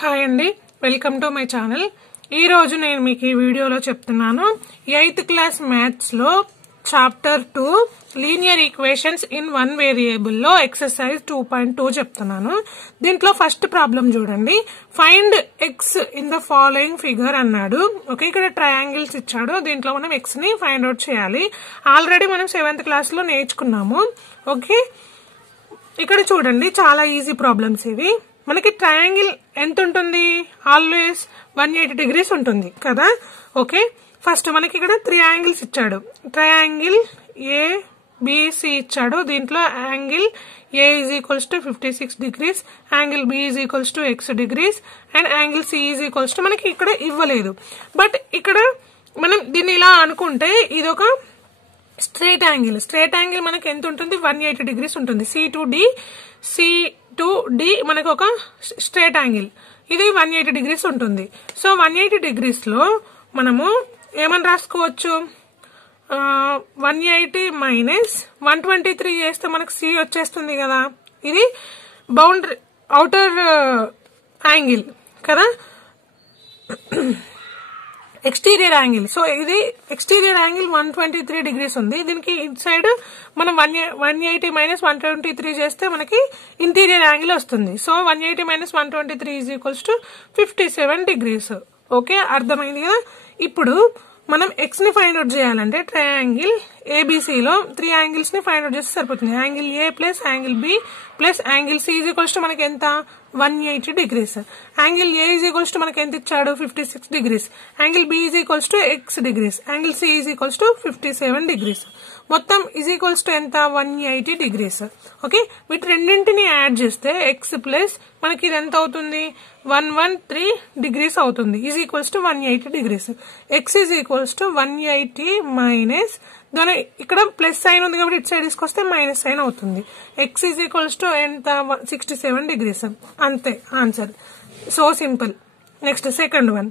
Hi అండి, welcome to my channel. ఈ రోజు నేను మీకు ఈ వీడియోలో చెప్తున్నాను 8th క్లాస్ మ్యాథ్స్ లో chapter 2 linear equations in one variable లో ఎక్సర్సైజ్ 2.2 చెప్తున్నాను. దీంట్లో ఫస్ట్ ప్రాబ్లం చూడండి. Find X in the following figure అన్నాడు. ఓకే, ఇక్కడ ట్రయాంగిల్స్ ఇచ్చాడు. దీంట్లో మనం ఎక్స్ ని ఫైండ్ అవుట్ చేయాలి. ఆల్రెడీ మనం 7th క్లాస్ లో నేర్చుకున్నాము. ఓకే, ఇక్కడ చూడండి, చాలా ఈజీ ప్రాబ్లమ్స్ ఇవి. మనకి ట్రయాంగిల్ ఎంత ఉంటుంది? ఆల్వేస్ 180 degrees ఉంటుంది కదా. ఓకే, ఫస్ట్ మనకి ఇక్కడ 3 యాంగిల్స్ ఇచ్చాడు. ట్రయాంగిల్ ఏబిసి ఇచ్చాడు. దీంట్లో angle A is equals to 56 degrees, angle B is equals to x degrees and angle C is equals to మనకి ఇక్కడ ఇవ్వలేదు. బట్ ఇక్కడ మనం దీన్ని ఇలా అనుకుంటే ఇది ఒక స్ట్రేట్ యాంగిల్. స్ట్రేట్ యాంగిల్ మనకి ఎంత ఉంటుంది? 180 degrees ఉంటుంది. సి టు డి మనకు ఒక స్ట్రేట్ యాంగిల్, ఇది 180 degrees ఉంటుంది. సో 180 degrees లో మనము ఏమని రాసుకోవచ్చు? 180 మైనస్ 123 చేస్తే మనకు సి వచ్చేస్తుంది కదా. ఇది బౌండరీ అవుటర్ యాంగిల్ కదా, ఎక్స్టీరియర్ యాంగిల్. సో ఇది ఎక్స్టీరియర్ యాంగిల్ 123 degrees ఉంది. దీనికి ఇటు సైడ్ మనం 180 మైనస్ 123 చేస్తే మనకి ఇంటీరియర్ యాంగిల్ వస్తుంది. So 180 minus 123 is equals to 57 degrees. Okay, అర్థమైంది కదా. ఇప్పుడు మనం ఎక్స్ ని ఫైండ్ అవుట్ చేయాలంటే ట్రయాంగిల్ ఏబిసిలో 3 యాంగిల్స్ ని ఫైండ్ అవుట్ చేస్తే సరిపోతుంది. Angle A plus angle B plus angle C is equals to మనకి ఎంత? 180 degrees. Angle A is equals to మనకి ఎంత ఇచ్చాడు? 56 degrees. Angle B is equals to x degrees. Angle C is equals to 57 degrees. మొత్తం is equals to ఎంత? 180 degrees. Okay, వీటి రెండింటిని add చేస్తే ఎక్స్ ప్లస్ మనకి ఇది ఎంత అవుతుంది? 113 degrees అవుతుంది. Is equals to 180 degrees. X is equals to 180 minus దాని ఇక్కడ ప్లస్ సైన్ ఉంది కాబట్టి ఇటు సైడ్ తీసుకొస్తే మైనస్ సైన్ అవుతుంది. ఎక్స్ ఈజ్ ఈక్వల్స్ టు ఎంత? 67 degrees. అంతే answer. So simple. Next second one.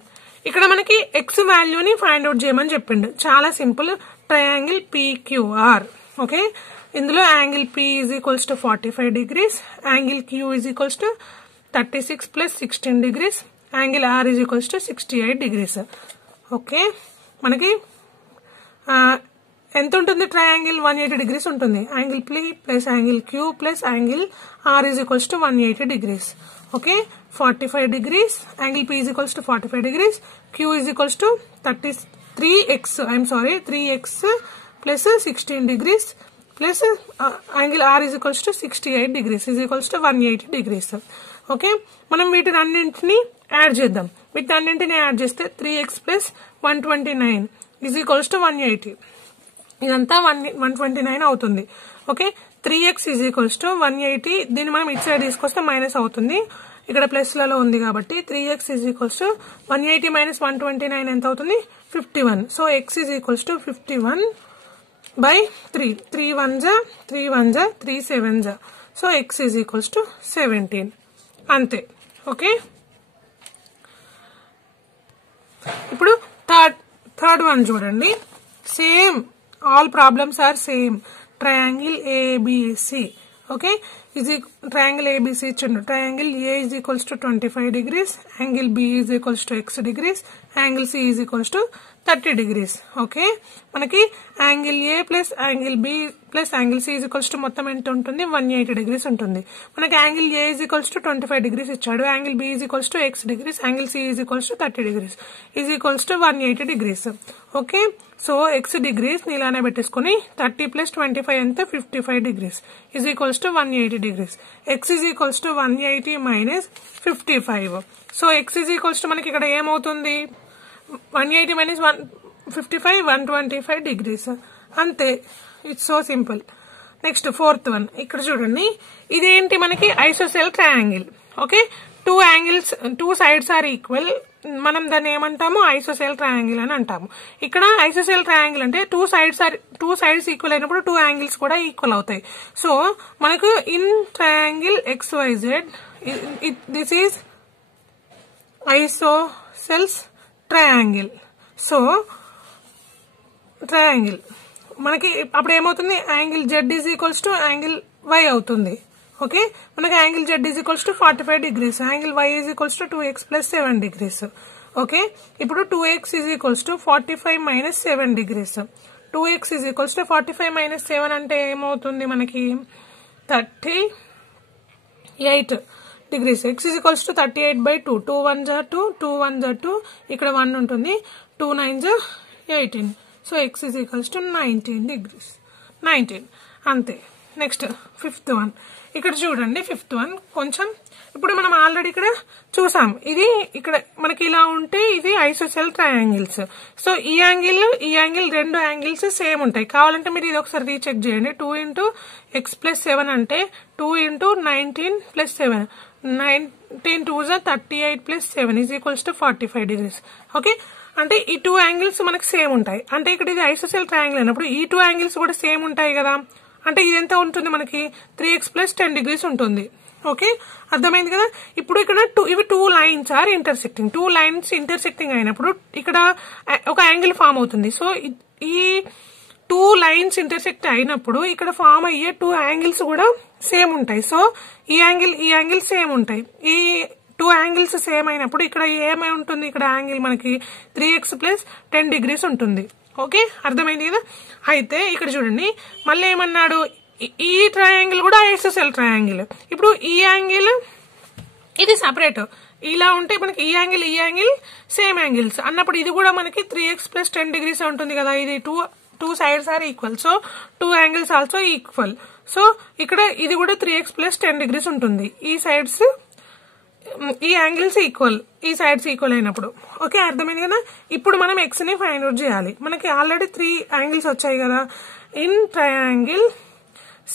ఇక్కడ మనకి ఎక్స్ వాల్యూని ఫైండ్ అవుట్ చేయమని చెప్పిండు. చాలా సింపుల్. Triangle PQR. ఓకే, ఇందులో angle P is equals to 45 degrees, angle Q is equals to 36 plus 16 degrees, angle R is equals to 68 degrees. Okay, మనకి ఎంత ఉంటుంది? ట్రయాంగిల్ 180 degrees ఉంటుంది. Angle P plus angle Q plus angle R is equals to 180 degrees. Okay, 45 degrees, angle P is equals to 45 degrees, Q is equals to 3x plus 16 degrees plus angle R is equals to 68 degrees is equals to 180 degrees. Okay, మనం వీటిని అన్నింటినీ add చేద్దాం. వీటిని అన్నింటినీ add చేస్తే 3x plus 129 is equals to 180. ఇదంతా 129 అవుతుంది. Okay, 3x is equals to 180. దీన్ని మనం ఇటు సైడ్ తీసుకొస్తే మైనస్ అవుతుంది. ఇక్కడ ప్లస్ లలో ఉంది కాబట్టి 3x is equals to 180 minus 129 ఎంత అవుతుంది? 51. So x is equals to 51 by 3. 3 1s 3 1s 3 7s. So x is equals to 17. అంతే. ఓకే, ఇప్పుడు థర్డ్ వన్ చూడండి. Same, all problems are same. Triangle ABC. Okay, triangle ABC ఇచ్చిండు. Triangle A is equals to 25 degrees, angle B is equals to x degrees, angle C is equals to 30 degrees. Okay, మనకి angle A plus angle B plus angle C is equals to మొత్తం ఎంత ఉంటుంది? 180 degrees ఉంటుంది. మనకి angle A is equals to 25 degrees ఇచ్చాడు. Angle B is equals to x degrees, angle C is equals to 30 degrees is equals to 180 degrees. Okay, so x degrees నీలానే పెట్టేసుకుని 30 plus 25 ఎంత? 55 degrees is equals to 180 degrees. x is equals to 180 minus 55. So x is equals to మనకి ఇక్కడ ఏమవుతుంది? 180 minus 55 125 degrees. అంతే. It's so simple. Next fourth one. ఇక్కడ చూడండి, ఇదేంటి? మనకి isosceles triangle. Okay, 2 sides are equal. మనం దాన్ని ఏమంటాము? ఐసోసెల్ ట్రయాంగిల్ అని అంటాము. ఇక్కడ ఐసోసెల్ ట్రయాంగిల్ అంటే 2 sides ఈక్వల్ అయినప్పుడు 2 angles కూడా ఈక్వల్ అవుతాయి. సో మనకు in triangle XYZ this is isosceles triangle. So triangle మనకి అప్పుడు ఏమవుతుంది? Angle Z is equals to angle Y అవుతుంది. ఓకే, మనకి angle Z is equals to 45 degrees, angle Y is equals to 2x plus 7 degrees. Okay, ఇప్పుడు 2x is equals to 45 minus 7 degrees. 2x is equals to 45 minus 7 అంటే ఏమవుతుంది మనకి 38 degrees. x is equals to 38/2. 2 1 జా 2, 2 1 జా 2, ఇక్కడ 1 ఉంటుంది, 2 9 జా 18. So x is equals to 19 degrees. 19 అంతే. నెక్స్ట్ ఫిఫ్త్ వన్, ఇక్కడ చూడండి. ఫిఫ్త్ వన్ కొంచెం ఇప్పుడు మనం ఆల్రెడీ ఇక్కడ చూసాం, ఇది ఇక్కడ మనకి ఇలా ఉంటే ఇది ఐసోసెల్ ట్రయాంగిల్స్. సో ఈ యాంగిల్ రెండు యాంగిల్స్ సేమ్ ఉంటాయి. కావాలంటే మీరు ఇది ఒకసారి రీచెక్ చేయండి. 2 ఇంటూ ఎక్స్ ప్లస్ 7 అంటే 2 ఇంటూ 19 ప్లస్ 7, 19 2 జా 38 plus 7 is equals to 45 degrees. Okay, అంటే ఈ 2 యాంగిల్స్ మనకి సేమ్ ఉంటాయి. అంటే ఇక్కడ ఇది ఐసోసెల్ ట్రయాంగిల్ అయినప్పుడు ఈ 2 యాంగిల్స్ కూడా సేమ్ ఉంటాయి కదా. అంటే ఇది ఎంత ఉంటుంది మనకి 3x ప్లస్ 10 డిగ్రీస్ ఉంటుంది. ఓకే, అర్థమైంది కదా. ఇప్పుడు ఇక్కడ ఇవి 2 lines are intersecting. 2 lines intersecting అయినప్పుడు ఇక్కడ ఒక యాంగిల్ ఫామ్ అవుతుంది. సో ఈ 2 లైన్స్ ఇంటర్సెక్ట్ అయినప్పుడు ఇక్కడ ఫామ్ అయ్యే 2 యాంగిల్స్ కూడా సేమ్ ఉంటాయి. సో ఈ యాంగిల్ సేమ్ ఉంటాయి. ఈ 2 యాంగిల్స్ సేమ్ అయినప్పుడు ఇక్కడ ఏమై ఉంటుంది, ఇక్కడ యాంగిల్ మనకి 3x ప్లస్ 10 డిగ్రీస్ ఉంటుంది. ఓకే, అర్థమైంది కదా. అయితే ఇక్కడ చూడండి, మళ్ళీ ఏమన్నాడు, ఈ ట్రయాంగిల్ కూడా ఐసోసెల్ ట్రయాంగిల్. ఇప్పుడు ఈ యాంగిల్ ఇది సపరేట్, ఇలా ఉంటే మనకి ఈ యాంగిల్ సేమ్ యాంగిల్స్ అన్నప్పుడు ఇది కూడా మనకి 3x ప్లస్ 10 డిగ్రీస్ ఉంటుంది కదా. ఇది two sides are equal, so 2 angles also equal. So ఇక్కడ ఇది కూడా 3x ప్లస్ 10 డిగ్రీస్ ఉంటుంది. ఈ సైడ్స్ ఈ యాంగిల్స్ ఈక్వల్, ఈ సైడ్స్ ఈక్వల్ అయినప్పుడు. ఓకే, అర్థమైంది కదా. ఇప్పుడు మనం ఎక్స్ ని ఫైండ్ అవుట్ చేయాలి. మనకి ఆల్రెడీ 3 యాంగిల్స్ వచ్చాయి కదా ఇన్ ట్రయాంగిల్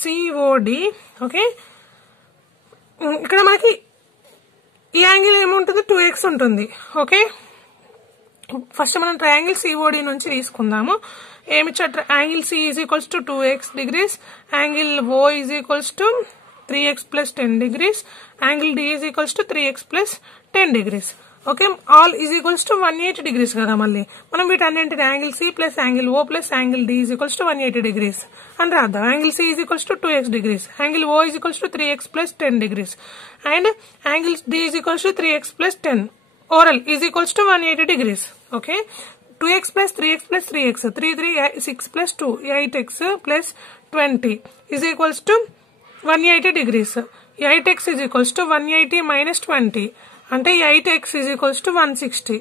COD. ఓకే, ఇక్కడ మనకి ఈ యాంగిల్ ఏముంటుంది, 2x ఉంటుంది. ఓకే, ఫస్ట్ మనం ట్రయాంగిల్ COD నుంచి తీసుకుందాము. ఏమిచ్చారు, angle C is equals to 2x degrees, angle O is equals to 3x plus 10 degrees, angle D is equals to 3x plus 10 degrees. Okay, all is equals to 180 degrees కదా. మళ్ళీ మనం వీటన్నింటిని angle C plus angle O plus angle D is equals to 180 degrees అని రాద్దాం. Angle C is equals to 2x degrees, angle O is equals to 3x plus 10 degrees, and angle D is equals to 3x plus 10 oral is equals to 180 degrees. Okay, 2x plus 3x plus 3x 3 3 6 plus 2 8x plus 20 is equals to 180 degrees. 8x is equals to 180 minus 20 అంటే 8x is equals to 160.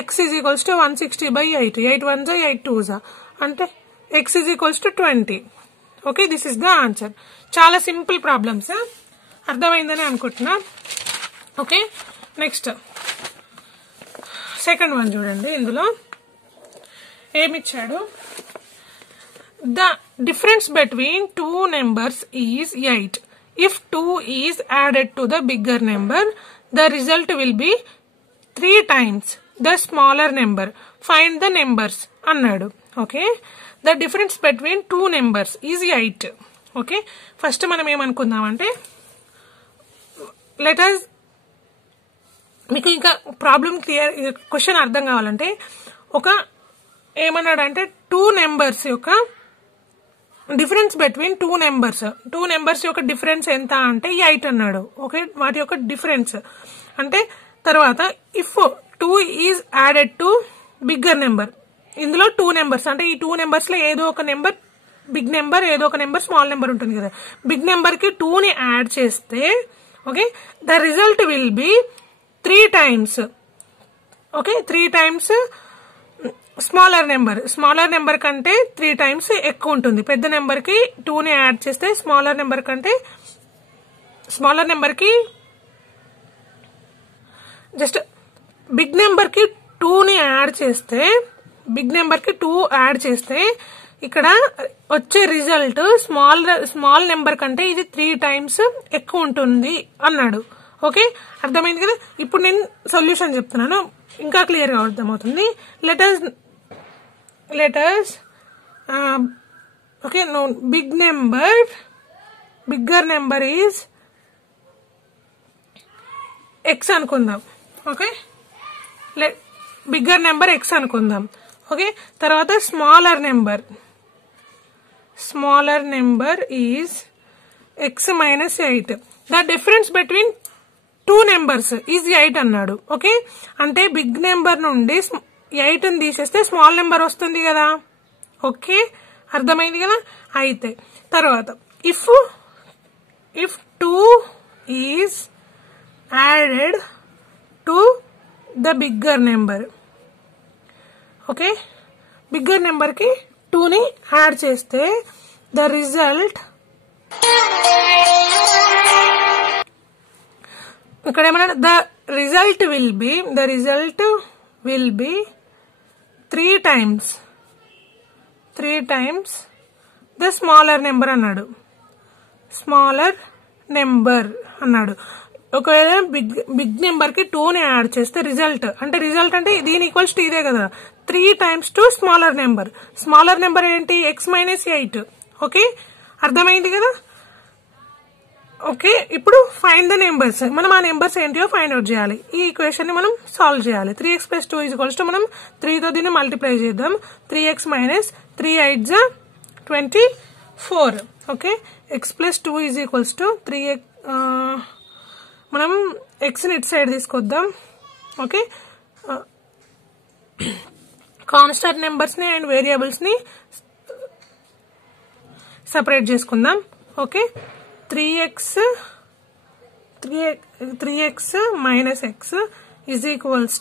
x is equals to 160/8. 8 1 జా 8 2 జా అంటే x is equals to 20. Okay, this is the answer. చాలా simple problems, అర్థమైందని అనుకుంటున్నా. Okay, next second one చూడండి. ఇందులో ఏమిచ్చాడు, the difference between 2 numbers is 8. If 2 is added to the bigger number, the result will be 3 times the smaller number. Find the numbers అన్నాడు. Okay, the difference between 2 numbers is 8. Okay, first మనం ఏమనుకుందామంటే, let us, మీకు ఇంకా problem clear, question అర్థం కావాలంటే ఏమన్నాడంటే 2 numbers యొక్క difference between 2 numbers యొక్క difference ఎంత అంటే 8 అన్నాడు. ఓకే, వాటి యొక్క డిఫరెన్స్ అంటే తర్వాత if 2 is added to bigger number, ఇందులో 2 నెంబర్స్ అంటే ఈ 2 నెంబర్స్ లో ఏదో ఒక నెంబర్ బిగ్ నెంబర్, ఏదో ఒక నెంబర్ స్మాల్ నెంబర్ ఉంటుంది కదా. బిగ్ నెంబర్ కి 2 ని యాడ్ చేస్తే okay the result will be 3 times. Okay, 3 times smaller number కంటే 3 టైమ్స్ ఎక్కువ ఉంటుంది. పెద్ద నెంబర్ కి 2 ని యాడ్ చేస్తే స్మాలర్ నెంబర్ కి జస్ట్ బిగ్ నెంబర్ కి 2 ని యాడ్ చేస్తే, ఇక్కడ వచ్చే రిజల్ట్ స్మాల్ నెంబర్ కంటే ఇది 3 టైమ్స్ ఎక్కువ ఉంటుంది అన్నాడు. ఓకే, అర్థమైంది కదా. ఇప్పుడు నేను సొల్యూషన్ చెప్తున్నాను, ఇంకా క్లియర్ గా అర్థమవుతుంది. Letters okay, no bigger number is x అనుకుందాం. ఓకే, బిగ్గర్ నెంబర్ ఎక్స్ అనుకుందాం. ఓకే, తర్వాత smaller number is x minus 8. The difference between 2 numbers is 8 అన్నాడు. ఓకే, అంటే బిగ్ నెంబర్ నుండి 8 ని తీసేస్తే స్మాల్ నెంబర్ వస్తుంది కదా. ఓకే, అర్థమైంది కదా. అయితే తర్వాత if 2 is added to the bigger number. Okay, bigger number కి 2 ని యాడ్ చేస్తే ద రిజల్ట్ ఇక్కడ ఏమన్నా the result will be 3 times the smaller number అన్నాడు. ఒకవేళ బిగ్ నెంబర్ కి 2 ని యాడ్ చేస్తే రిజల్ట్ అంటే దీని ఈక్వల్స్ టు ఇదే కదా, 3 టైమ్స్ టు స్మాలర్ నెంబర్ ఏంటి x-8. ఓకే, అర్థమైంది కదా. ఓకే, ఇప్పుడు ఫైండ్ ద నెంబర్స్. మనం ఆ నెంబర్స్ ఏంటియో ఫైండ్ అవుట్ చేయాలి. ఈ ఈక్వేషన్ ని మనం సాల్వ్ చేయాలి. 3x + 2 = మనం 3 తో దీన్ని మల్టిప్లై చేద్దాం. 3x - 3 8 = 24. Okay, x + 2 = 3x. మనం x ని ఇటు సైడ్ తీసుకొద్దాం. ఓకే, కాన్స్టెంట్ నెంబర్స్ ని అండ్ వేరియబుల్స్ ని సెపరేట్ చేసుకుందాం. ఓకే, 3x - x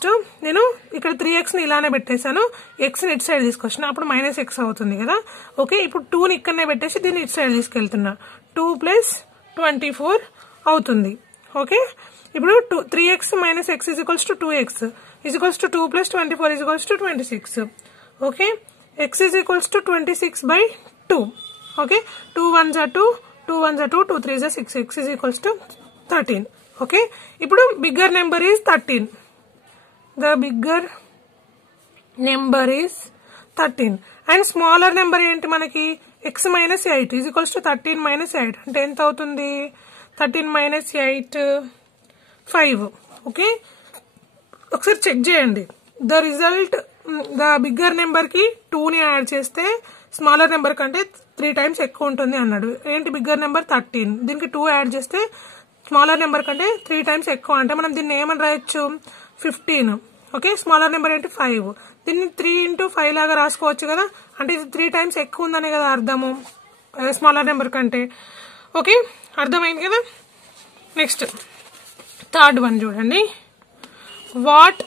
= నేను ఇక్కడ 3x ని ఇలానే పెట్టేశాను, x ని ఇటు సైడ్ తీసుకొచ్చిన, అప్పుడు -x అవుతుంది కదా. ఓకే, ఇప్పుడు 2 ని ఇక్కడనే పెట్టేసి దీన్ని ఇటు సైడ్ తీసుకెళ్తున్నా, 2 + 24 అవుతుంది. ఓకే, ఇప్పుడు 3x - x = 2x = 2 + 24 = 26. Okay, x = 26/2. Okay, 2 1s are 2, 2 1s are 2, 2 3s are 6, x = 13. Okay, ఇప్పుడు bigger number is 13. The bigger number is 13 and smaller number ఏంటి మనకి x - 8 = 13 - 8 అంటే ఎంత అవుతుంది? 13 - 8 5. ఓకే, ఒకసారి చెక్ చేయండి. ద బిగ్గర్ నెంబర్ కి 2 ని యాడ్ చేస్తే స్మాలర్ నెంబర్ కంటే 3 టైమ్స్ ఎక్కువ ఉంటుంది అన్నాడు. ఏంటి బిగ్గర్ నెంబర్ 13, దీనికి 2 యాడ్ చేస్తే స్మాలర్ నెంబర్ కంటే 3 టైమ్స్ ఎక్కువ. అంటే మనం దీన్ని ఏమని రాయొచ్చు? 15. ఓకే, స్మాలర్ నెంబర్ ఏంటి 5, దీన్ని 3 × 5 లాగా రాసుకోవచ్చు కదా. అంటే ఇది 3 టైమ్స్ ఎక్కువ ఉందనే కదా అర్థము స్మాలర్ నెంబర్ కంటే. ఓకే, అర్థమైంది కదా. నెక్స్ట్ థర్డ్ వన్ చూడండి. What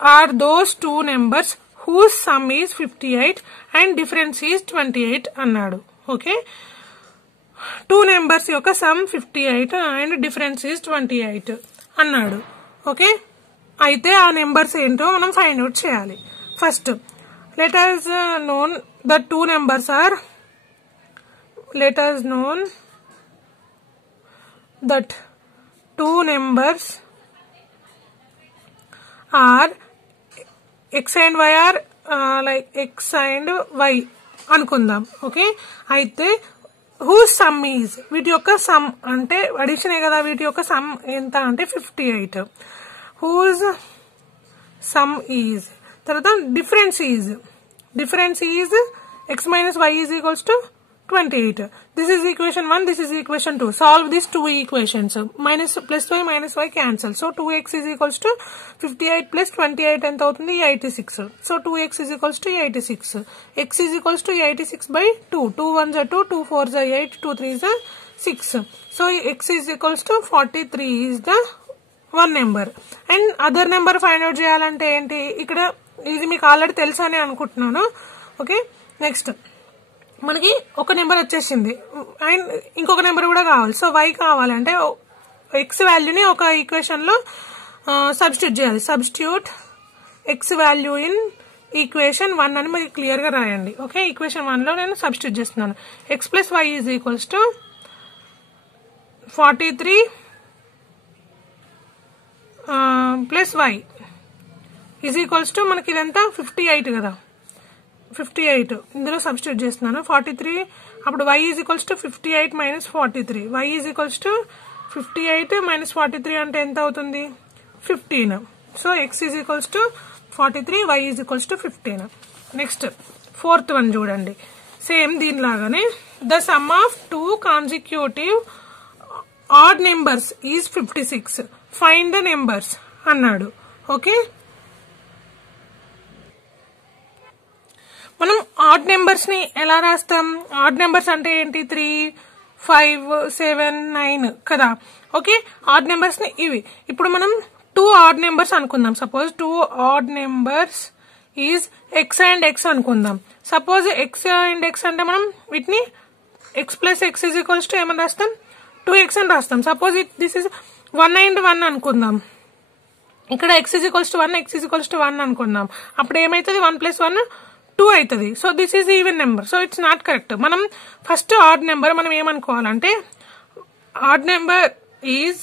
are those 2 numbers whose sum is 58 and difference is 28 అన్నాడు. ఓకే, 2 నెంబర్స్ యొక్క సమ్ 58 అండ్ డిఫరెన్స్ ఈజ్ 28 అన్నాడు. ఓకే, అయితే ఆ నెంబర్స్ ఏంటో మనం ఫైండ్ అవుట్ చేయాలి. First let us know that 2 numbers are x and y are like x and y అనుకుందాం. Okay, అయితే whose sum is, వీటి యొక్క సమ్ అంటే అడిషనే కదా, వీటి యొక్క సమ్ ఎంత అంటే 58. whose sum is, తర్వాత difference is x - y = 28. This is equation 1, this is equation 2. Solve these 2 equations. +y - y cancel. So 2x = 58 + 28 ఎంత అవుతుంది? 86. So 2x = 86. x = 86/2. 2 1s are 2, 2 4s are 8, 2 3s are 6. So x = 43 is the one number. And other number find out చేయాలంటే ఏంటి? ఇక్కడ ఇది మీకు already తెలుసు అని అనుకుంటున్నాను. ఓకే, నెక్స్ట్ మనకి ఒక నెంబర్ వచ్చేసింది అండ్ ఇంకొక నెంబర్ కూడా కావాలి. సో y కావాలంటే x వాల్యూని ఒక ఈక్వేషన్ లో సబ్స్టిట్యూట్ చేయాలి. Substitute x value in equation 1 అని మీకు క్లియర్ గా రాయండి. ఓకే, ఈక్వేషన్ 1 లో నేను సబ్స్టిట్యూట్ చేస్తున్నాను. x + y = 43 + y = మనకి ఇదంతా 58 కదా, 58 ఇందులో సబ్స్టిట్యూట్ చేస్తున్నాను. 43 అప్పుడు y = 58 - 43. y = 58 - 43 అంటే ఎంత అవుతుంది? 15. So x = 43, y = 15. Next fourth one చూడండి. సేమ్ దీనిలాగానే the sum of 2 consecutive odd numbers is 56. Find the numbers అన్నాడు. ఓకే, మనం ఆడ్ నెంబర్స్ ని ఎలా రాస్తాం? ఆడ్ నెంబర్స్ అంటే ఏంటి? 3, 5, 7, 9 కదా. ఓకే, ఆడ్ నెంబర్స్ ని ఇవి. ఇప్పుడు మనం 2 ఆడ్ నెంబర్స్ అనుకుందాం. Suppose 2 add numbers is X and X అనుకుందాం. సపోజ్ ఎక్స్ అండ్ ఎక్స్ అంటే మనం వీటిని X plus X is equals to ఏమని రాస్తాం? 2x అని రాస్తాం. సపోజ్ దిస్ ఇస్ 1 and 1 అనుకుందాం. ఇక్కడ x is equals to 1, x is equals to 1 అనుకుందాం. అప్పుడు ఏమైతుంది? 1 + 1 2 అవుతుంది. So this is even number. So it's not correct. మనం ఫస్ట్ ఆడ్ నెంబర్ మనం ఏమనుకోవాలంటే ఆడ్ నెంబర్ ఈజ్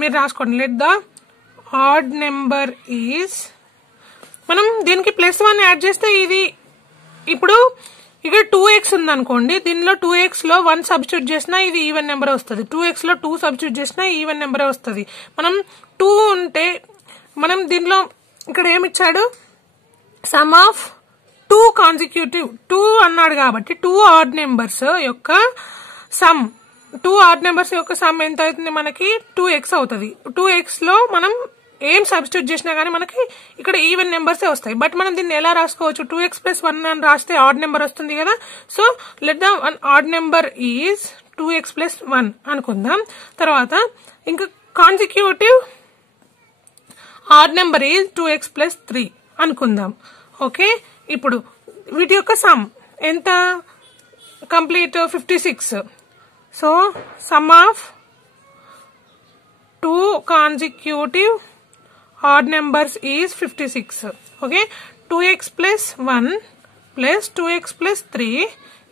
మీరు రాసుకోండి. Let the odd number is, మనం దీనికి +1 యాడ్ చేస్తే ఇది ఇప్పుడు ఇక్కడ 2x ఉందనుకోండి. దీనిలో 2x లో 1 సబ్స్టిట్యూట్ చేసినా ఇది ఈవెన్ నెంబర్ వస్తుంది. 2x లో 2 సబ్స్టిట్యూట్ చేసినా ఈవెన్ నెంబర్ వస్తుంది. మనం 2 ఉంటే మనం దీనిలో ఇక్కడ ఏమిచ్చాడు? సమ్ ఆఫ్ 2 కాన్సిక్యూటివ్ 2 అన్నాడు కాబట్టి 2 ఆడ్ నెంబర్స్ యొక్క సమ్, 2 ఆడ్ నెంబర్స్ యొక్క సమ్ ఎంత అవుతుంది? మనకి 2x అవుతుంది. 2x లో మనం ఏం సబ్స్టిట్యూట్ చేసినా కానీ మనకి ఇక్కడ ఈవెన్ నెంబర్సే వస్తాయి. బట్ మనం దీన్ని ఎలా రాసుకోవచ్చు? 2x + 1 అని రాస్తే ఆడ్ నెంబర్ వస్తుంది కదా. So let the odd number is 2x + 1 అనుకుందాం. తర్వాత ఇంకా consecutive odd number is 2x + 3 అనుకుందాం. ఓకే, ఇప్పుడు వీటి యొక్క సమ్ ఎంత? Complete 56. So some of 2 consecutive odd numbers is 56. Okay, 2x + 1 + 2x + 3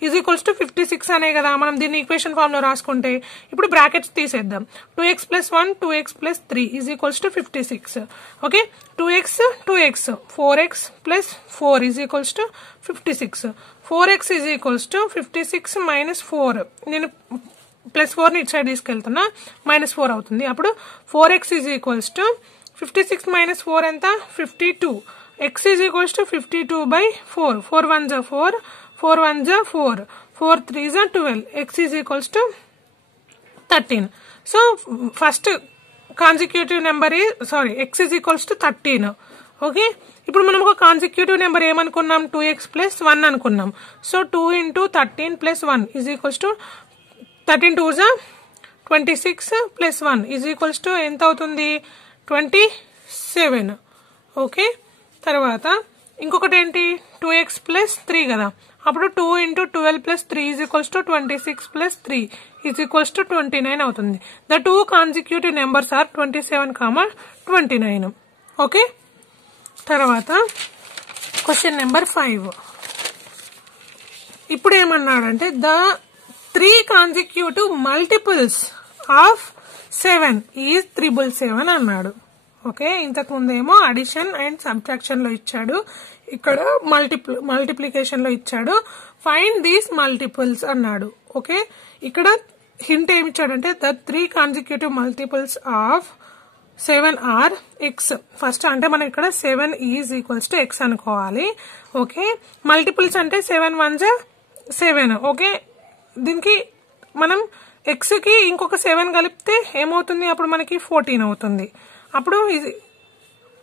is equals to 56 అనే కదా మనం దీన్ని ఈక్వేషన్ ఫామ్ లో రాసుకుంటే. ఇప్పుడు బ్రాకెట్స్ తీసేద్దాం. 2x + 1 2x + 3 is equals to 56. Okay, 2x 4x + 4 is equals to 56. 4x is equals to 56 - 4. నేను +4 ని ఇటు సైడ్ తీసుకెళ్తున్నా, -4 అవుతుంది. అప్పుడు 4x is equals to 56 - 4 ఎంత? 52. x is equals to 52/4. 4 1s are 4, 4 1s are 4, 4 3s are 12. x is equals to 13. So first consecutive number is x is equals to 13. Okay, ఇప్పుడు మనం ఒక consecutive number ఏమనుకున్నాం? 2x + 1 అనుకున్నాం. So 2 × 13 + 1 is equals to 13 2s are 26 + 1 is equals to ఎంత అవుతుంది? 27. Okay, తర్వాత ఇంకొకటి ఏంటి? 2x + 3 కదా. అప్పుడు 2 × 12 + 3 is equals to 26 + 3 is equals to 29 అవుతుంది. The two consecutive numbers are 27, 29. Okay, తర్వాత క్వశ్చన్ నెంబర్ 5. ఇప్పుడు ఏమన్నాడంటే the 3 consecutive multiples of 7 is 777 అన్నాడు. ఓకే, ఇంతకు ముందేమో అడిషన్ అండ్ సబ్ట్రాక్షన్ లో ఇచ్చాడు, ఇక్కడ మల్టిప్లికేషన్ లో ఇచ్చాడు. ఫైండ్ దీస్ మల్టిపుల్స్ అన్నాడు. ఓకే, ఇక్కడ హింట్ ఏమి ఇచ్చాడంటే the 3 consecutive multiples of 7 are x. First అంటే మనం ఇక్కడ 7 ఈజ్ ఈక్వల్స్ టు ఎక్స్ అనుకోవాలి. ఓకే, మల్టిపుల్స్ అంటే 7 1s are 7. ఓకే, దీనికి మనం ఎక్స్ కి ఇంకొక 7 కలిపితే ఏమవుతుంది? అప్పుడు మనకి 14 అవుతుంది. అప్పుడు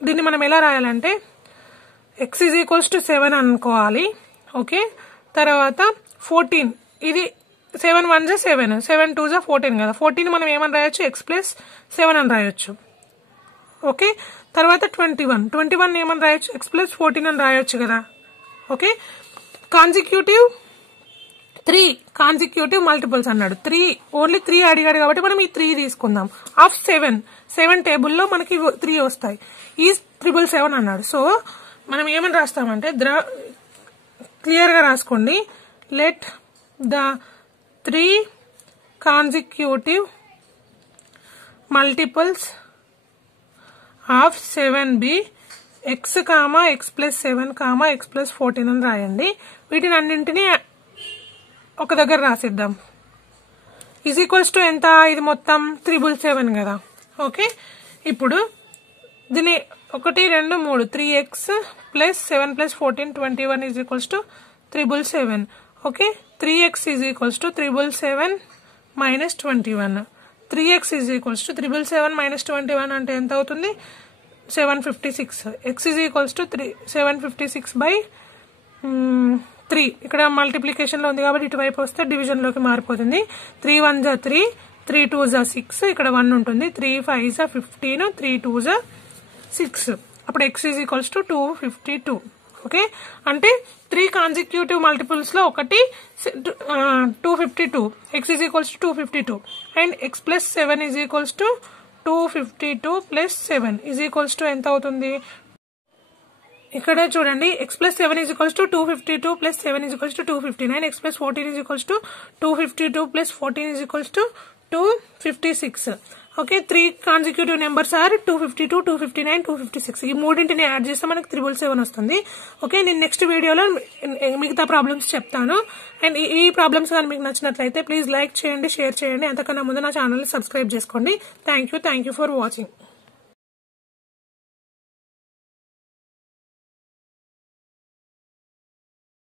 దీన్ని మనం ఎలా రాయాలంటే x ఈజ్ ఈక్వల్స్ టు 7 అనుకోవాలి. ఓకే, తర్వాత 14, ఇది 7 1s are 7, 7 2s are 14 కదా. 14 మనం ఏమని రాయొచ్చు? x + 7 అని రాయొచ్చు. ఓకే, తర్వాత 21 ఏమని రాయొచ్చు? x + 14 అని రాయొచ్చు కదా. ఓకే, కాన్సిక్యూటివ్ 3 కాన్సిక్యూటివ్ మల్టిపుల్స్ అన్నాడు. 3 ఓన్లీ 3 అడిగాడు కాబట్టి మనం ఈ 3 తీసుకుందాం. ఆఫ్ 7 టేబుల్లో మనకి 3 వస్తాయి. ఈ 777 అన్నాడు. సో మనం ఏమని రాస్తామంటే క్లియర్ గా రాసుకోండి. Let the 3 consecutive multiples of 7 be x, x + 7, x + 14 అని రాయండి. వీటిని అన్నింటినీ ఒక దగ్గర రాసిద్దాం. ఈజ్ ఈక్వల్స్ టు ఎంత? ఇది మొత్తం 777 కదా. ఓకే, ఇప్పుడు దీన్ని 1 2 3 3x + 7 + 14 21 is equals to 777. Okay, 3x is equals to 777 minus 21. 3x is equals to 777 minus 21 అంటే ఎంత అవుతుంది 756. x is equals to 756 by 3. ఇక్కడ మల్టిప్లికేషన్ లో ఉంది కాబట్టి ఇటువైపు వస్తే డివిజన్ లోకి మారిపోతుంది. 3 1 జా 3, 3 2 జా 6, ఇక్కడ 1 ఉంటుంది. 3 5 జా 15, 3 2 జా 6. అప్పుడు x is equals to 252. Okay, అంటే 3 కాన్సిక్యూటివ్ మల్టిపుల్స్ లో ఒకటి 252. x is equals to 252 and x plus 7 is equals to 252 plus 7 is equals to ఎంత అవుతుంది ఇక్కడ చూడండి. x plus 7 is equals to 252 plus 7 is equals to 259. x plus 14 is equals to 252 plus 14 is equals to 256. Okay, 3 consecutive numbers are 252, 259, 256. ఈ మూడింటిని add చేస్తే మనకి 777 వస్తుంది. Okay, నేను నెక్స్ట్ వీడియోలో మిగతా ప్రాబ్లమ్స్ చెప్తాను. అండ్ ఈ ప్రాబ్లమ్స్ కానీ మీకు నచ్చినట్లయితే ప్లీజ్ లైక్ చేయండి, షేర్ చేయండి. అంతకన్నా ముందు నా ఛానల్ని సబ్స్క్రైబ్ చేసుకోండి. Thank you for watching.